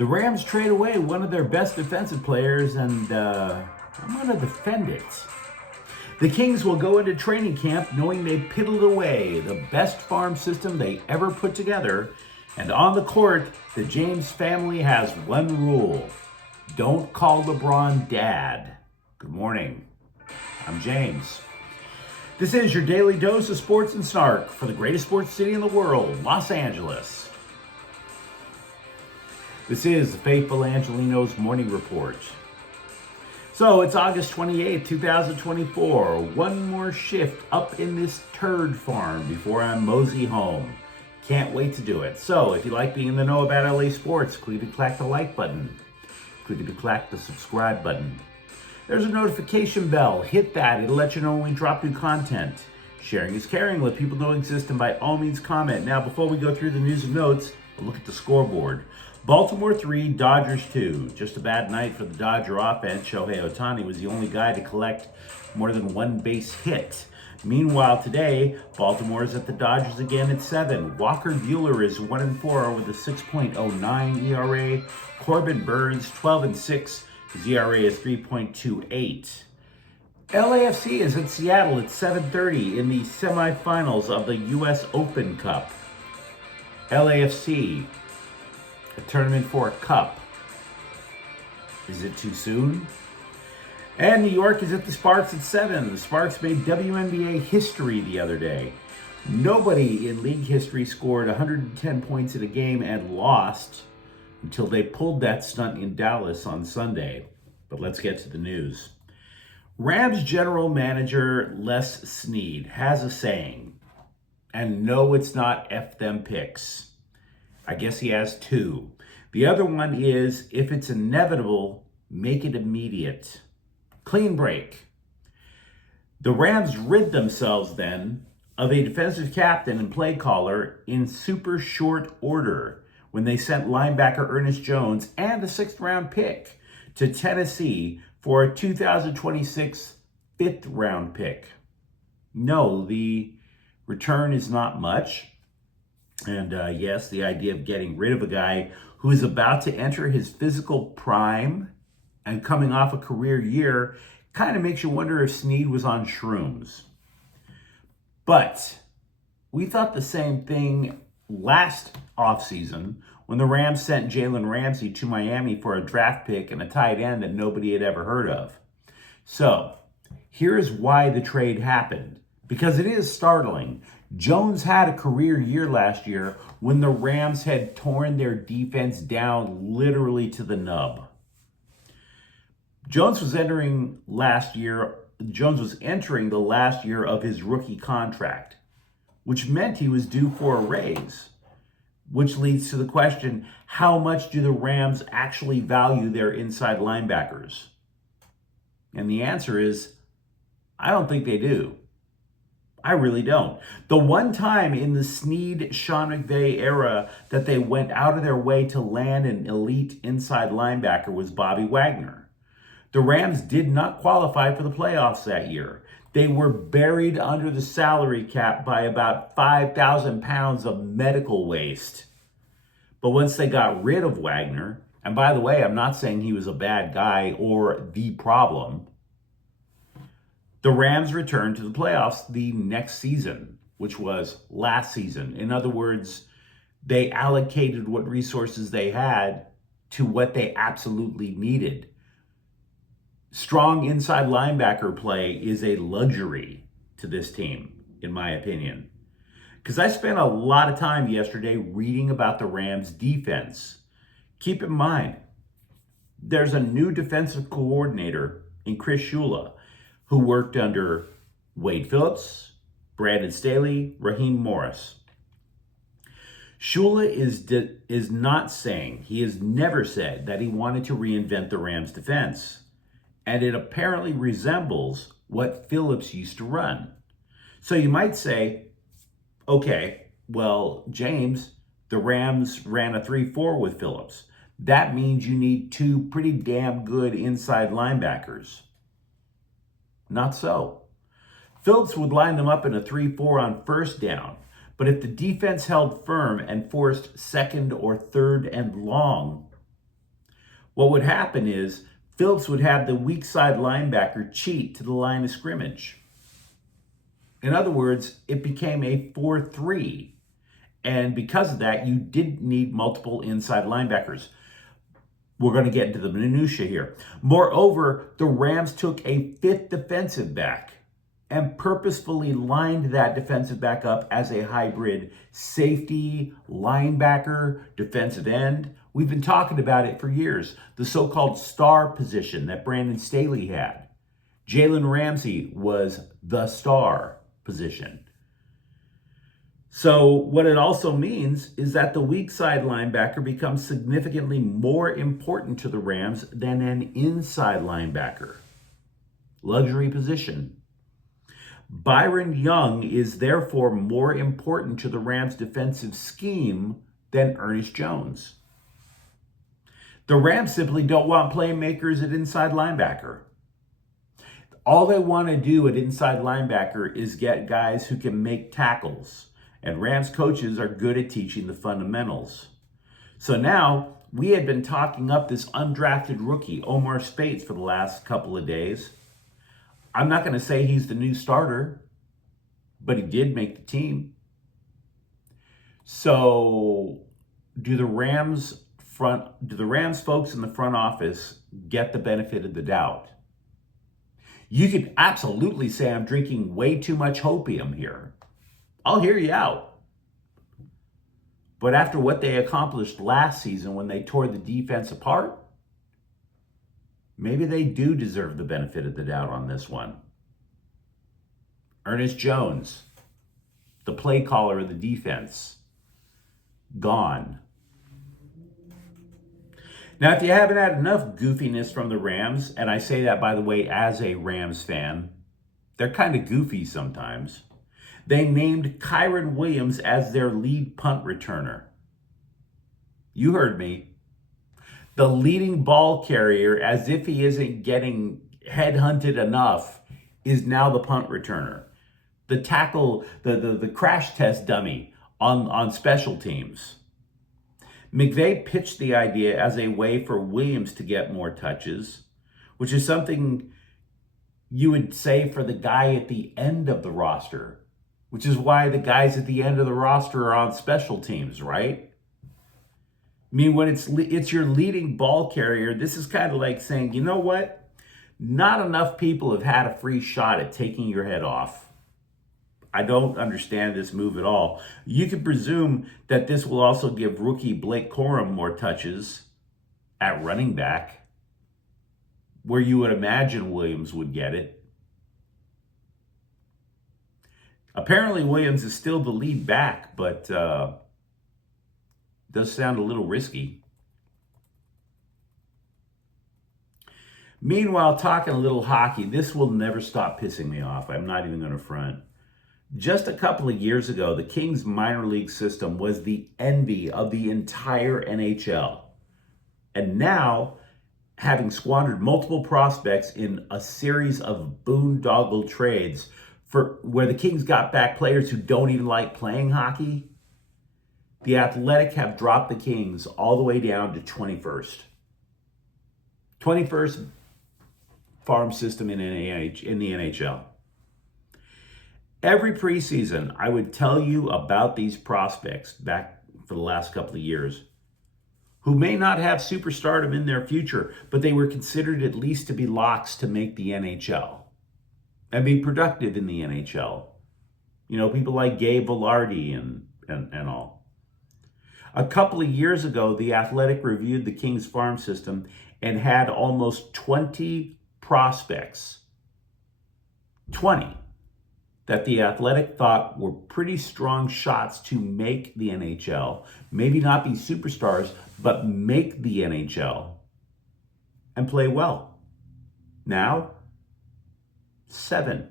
The Rams trade away one of their best defensive players, and I'm going to defend it. The Kings will go into training camp knowing they piddled away the best farm system they ever put together. And on the court, the James family has one rule: don't call LeBron Dad. Good morning. I'm James. This is your daily dose of sports and snark for the greatest sports city in the world, Los Angeles. This is the faithful Angelenos morning report. So it's August 28th, 2024. One more shift up in this turd farm before I mosey home. Can't wait to do it. So if you like being in the know about LA sports, click the like button. Click the subscribe button. There's a notification bell. Hit that. It'll let you know when we drop new content. Sharing is caring. Let people know exist, and by all means comment. Now, before we go through the news and notes, a look at the scoreboard. Baltimore 3, Dodgers 2. Just a bad night for the Dodger offense. Shohei Ohtani was the only guy to collect more than one base hit. Meanwhile, today, Baltimore is at the Dodgers again at 7. Walker Buehler is 1-4 with a 6.09 ERA. Corbin Burns 12-6. His ERA is 3.28. LAFC is at Seattle at 7:30 in the semifinals of the U.S. Open Cup. LAFC, a tournament for a cup. Is it too soon? And New York is at the Sparks at 7. The Sparks made WNBA history the other day. Nobody in league history scored 110 points in a game and lost until they pulled that stunt in Dallas on Sunday. But let's get to the news. Rams general manager Les Snead has a saying, and no, it's not F them picks. I guess he has two. The other one is, if it's inevitable, make it immediate. Clean break. The Rams rid themselves then of a defensive captain and play caller in super short order when they sent linebacker Ernest Jones and a 6th-round pick to Tennessee for a 2026 5th-round pick. No, the return is not much. And yes, the idea of getting rid of a guy who is about to enter his physical prime and coming off a career year kind of makes you wonder if Snead was on shrooms. But we thought the same thing last offseason when the Rams sent Jalen Ramsey to Miami for a draft pick and a tight end that nobody had ever heard of. So here's why the trade happened, because it is startling. Jones had a career year last year when the Rams had torn their defense down literally to the nub. Jones was entering the last year of his rookie contract, which meant he was due for a raise, which leads to the question, how much do the Rams actually value their inside linebackers? And the answer is, I don't think they do. I really don't. The one time in the Snead-Sean McVay era that they went out of their way to land an elite inside linebacker was Bobby Wagner. The Rams did not qualify for the playoffs that year. They were buried under the salary cap by about 5,000 pounds of medical waste. But once they got rid of Wagner, and by the way, I'm not saying he was a bad guy or the problem, the Rams returned to the playoffs the next season, which was last season. In other words, they allocated what resources they had to what they absolutely needed. Strong inside linebacker play is a luxury to this team, in my opinion. Because I spent a lot of time yesterday reading about the Rams defense. Keep in mind, there's a new defensive coordinator in Chris Shula, who worked under Wade Phillips, Brandon Staley, Raheem Morris. Shula is not saying, he has never said that he wanted to reinvent the Rams defense. And it apparently resembles what Phillips used to run. So you might say, okay, well, James, the Rams ran a 3-4 with Phillips. That means you need two pretty damn good inside linebackers. Not so. Phillips would line them up in a 3-4 on first down, But if the defense held firm and forced second or third and long, what would happen is Phillips would have the weak side linebacker cheat to the line of scrimmage. In other words, it became a 4-3. And because of that, you didn't need multiple inside linebackers. We're going to get into the minutia here. Moreover, the Rams took a fifth defensive back and purposefully lined that defensive back up as a hybrid safety, linebacker, defensive end. We've been talking about it for years. The so-called star position that Brandon Staley had. Jalen Ramsey was the star position. So what it also means is that the weak side linebacker becomes significantly more important to the Rams than an inside linebacker. Luxury position. Byron Young is therefore more important to the Rams' defensive scheme than Ernest Jones. The Rams simply don't want playmakers at inside linebacker. All they want to do at inside linebacker is get guys who can make tackles. And Rams coaches are good at teaching the fundamentals. So now, we had been talking up this undrafted rookie, Omar Speights, for the last couple of days. I'm not going to say he's the new starter, but he did make the team. So, do the Rams folks in the front office get the benefit of the doubt? You could absolutely say I'm drinking way too much hopium here. I'll hear you out. But after what they accomplished last season when they tore the defense apart, maybe they do deserve the benefit of the doubt on this one. Ernest Jones, the play caller of the defense, gone. Now, if you haven't had enough goofiness from the Rams, and I say that, by the way, as a Rams fan, they're kind of goofy sometimes. They named Kyren Williams as their lead punt returner. You heard me. The leading ball carrier, as if he isn't getting headhunted enough, is now the punt returner. The tackle, the crash test dummy on special teams. McVay pitched the idea as a way for Williams to get more touches, which is something you would say for the guy at the end of the roster, which is why the guys at the end of the roster are on special teams, right? I mean, when it's your leading ball carrier, this is kind of like saying, you know what? Not enough people have had a free shot at taking your head off. I don't understand this move at all. You could presume that this will also give rookie Blake Corum more touches at running back, where you would imagine Williams would get it. Apparently, Williams is still the lead back, but does sound a little risky. Meanwhile, talking a little hockey, this will never stop pissing me off. I'm not even going to front. Just a couple of years ago, the Kings minor league system was the envy of the entire NHL. And now, having squandered multiple prospects in a series of boondoggle trades for where the Kings got back players who don't even like playing hockey, the Athletic have dropped the Kings all the way down to 21st. 21st farm system in the NHL. Every preseason, I would tell you about these prospects back for the last couple of years who may not have superstardom in their future, but they were considered at least to be locks to make the NHL and be productive in the NHL. You know, people like Gabe Velarde and all. A couple of years ago, the Athletic reviewed the Kings farm system and had almost 20 prospects. 20. That the Athletic thought were pretty strong shots to make the NHL. Maybe not be superstars, but make the NHL and play well. Now, 7.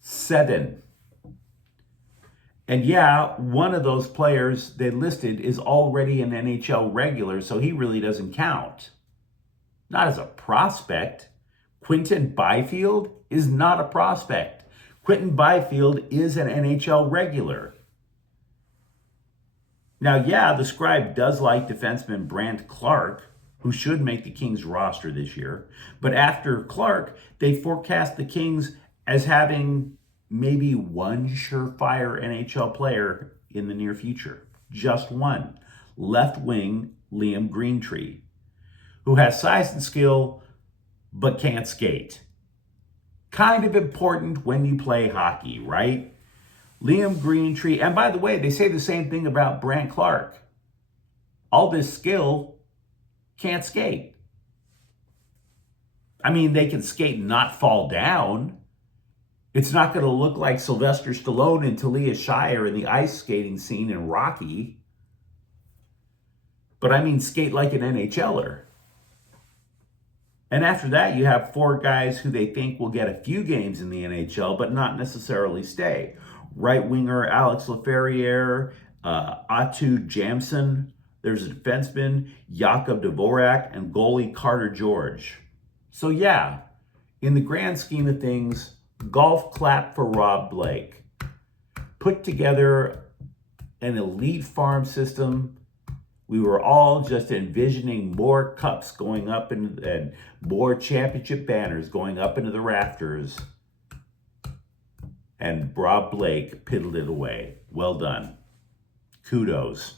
7. And yeah, one of those players they listed is already an NHL regular, so he really doesn't count. Not as a prospect. Quinton Byfield is not a prospect. Quinton Byfield is an NHL regular. Now, yeah, the scribe does like defenseman Brant Clark, who should make the Kings roster this year. But after Clark, they forecast the Kings as having maybe one surefire NHL player in the near future. Just one. Left wing Liam Greentree, who has size and skill but can't skate. Kind of important when you play hockey, right? Liam Greentree, and by the way, they say the same thing about Brant Clark. All this skill, can't skate. I mean, they can skate and not fall down. It's not going to look like Sylvester Stallone and Talia Shire in the ice skating scene in Rocky. But I mean, skate like an NHLer. And after that, you have 4 guys who they think will get a few games in the NHL, but not necessarily stay. Right winger Alex Laferriere, Atu Jamson. There's a defenseman, Jakub Dvorak, and goalie Carter George. So yeah, in the grand scheme of things, golf clap for Rob Blake. Put together an elite farm system. We were all just envisioning more cups going up and more championship banners going up into the rafters. And Rob Blake piddled it away. Well done. Kudos.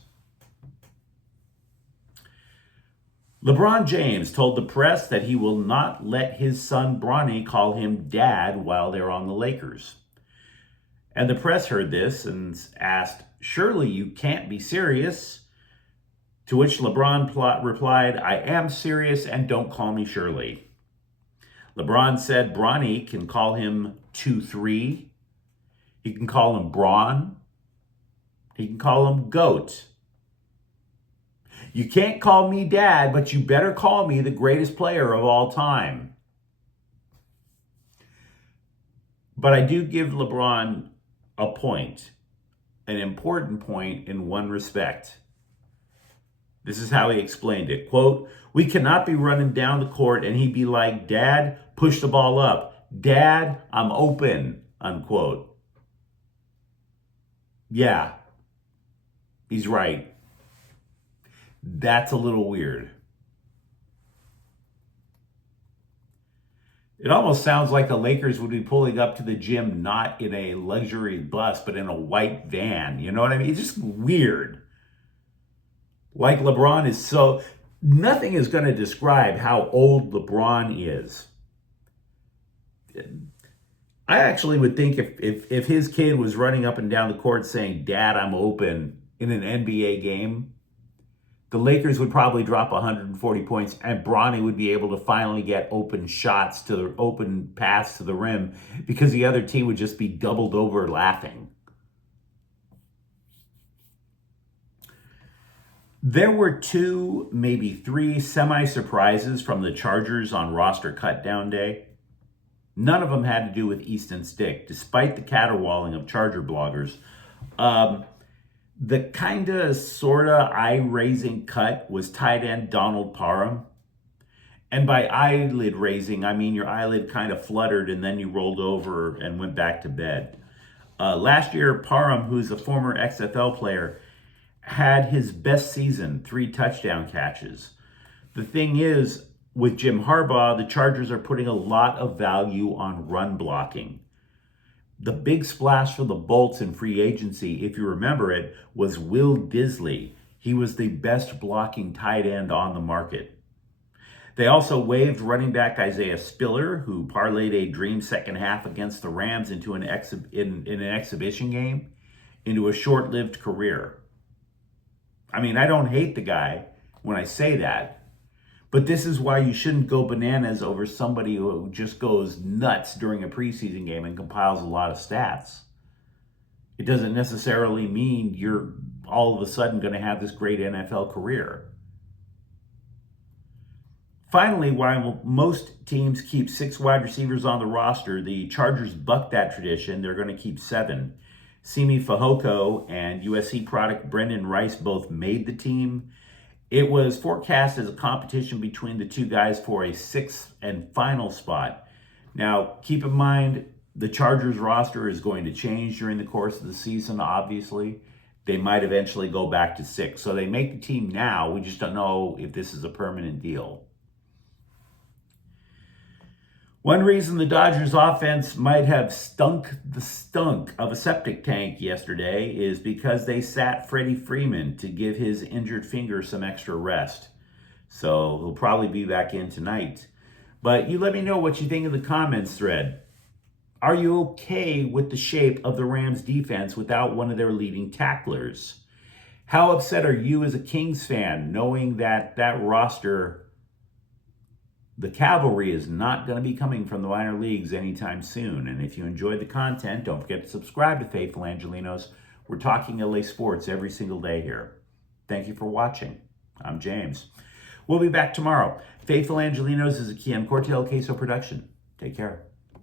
LeBron James told the press that he will not let his son Bronny call him dad while they're on the Lakers. And the press heard this and asked, "Surely you can't be serious?" To which LeBron replied, "I am serious and don't call me Shirley." LeBron said Bronny can call him 2-3. He can call him Braun. He can call him Goat. You can't call me dad, but you better call me the greatest player of all time. But I do give LeBron a point, an important point in one respect. This is how he explained it. Quote, "We cannot be running down the court and he'd be like, 'Dad, push the ball up. Dad, I'm open,'" unquote. Yeah, he's right. That's a little weird. It almost sounds like the Lakers would be pulling up to the gym not in a luxury bus, but in a white van. You know what I mean? It's just weird. Like LeBron is so... Nothing is going to describe how old LeBron is. I actually would think if his kid was running up and down the court saying, "Dad, I'm open," in an NBA game, the Lakers would probably drop 140 points and Bronny would be able to finally get open shots to the open pass to the rim because the other team would just be doubled over laughing. There were 2, maybe 3 semi-surprises from the Chargers on roster cutdown day. None of them had to do with Easton Stick, despite the caterwauling of Charger bloggers. The kinda, sorta eye-raising cut was tight end Donald Parham. And by eyelid raising, I mean your eyelid kind of fluttered and then you rolled over and went back to bed. Last year, Parham, who's a former XFL player, had his best season, 3 touchdown catches. The thing is, with Jim Harbaugh, the Chargers are putting a lot of value on run blocking. The big splash for the Bolts in free agency, if you remember it, was Will Disley. He was the best blocking tight end on the market. They also waived running back Isaiah Spiller, who parlayed a dream second half against the Rams into an exhibition game, into a short-lived career. I mean, I don't hate the guy when I say that, but this is why you shouldn't go bananas over somebody who just goes nuts during a preseason game and compiles a lot of stats. It doesn't necessarily mean you're all of a sudden going to have this great NFL career. Finally, while most teams keep 6 wide receivers on the roster, the Chargers buck that tradition. They're going to keep 7. Simi Fehoko and USC product Brendan Rice both made the team. It was forecast as a competition between the 2 guys for a 6th and final spot. Now, keep in mind, the Chargers roster is going to change during the course of the season, obviously. they might eventually go back to 6. So they make the team now. We just don't know if this is a permanent deal. One reason the Dodgers offense might have stunk the stunk of a septic tank yesterday is because they sat Freddie Freeman to give his injured finger some extra rest. So he'll probably be back in tonight. But you let me know what you think in the comments thread. Are you okay with the shape of the Rams defense without one of their leading tacklers? How upset are you as a Kings fan knowing that roster, the cavalry, is not going to be coming from the minor leagues anytime soon? And if you enjoyed the content, don't forget to subscribe to Faithful Angelenos. We're talking LA sports every single day here. Thank you for watching. I'm James. We'll be back tomorrow. Faithful Angelenos is a Kian Cortel Queso production. Take care.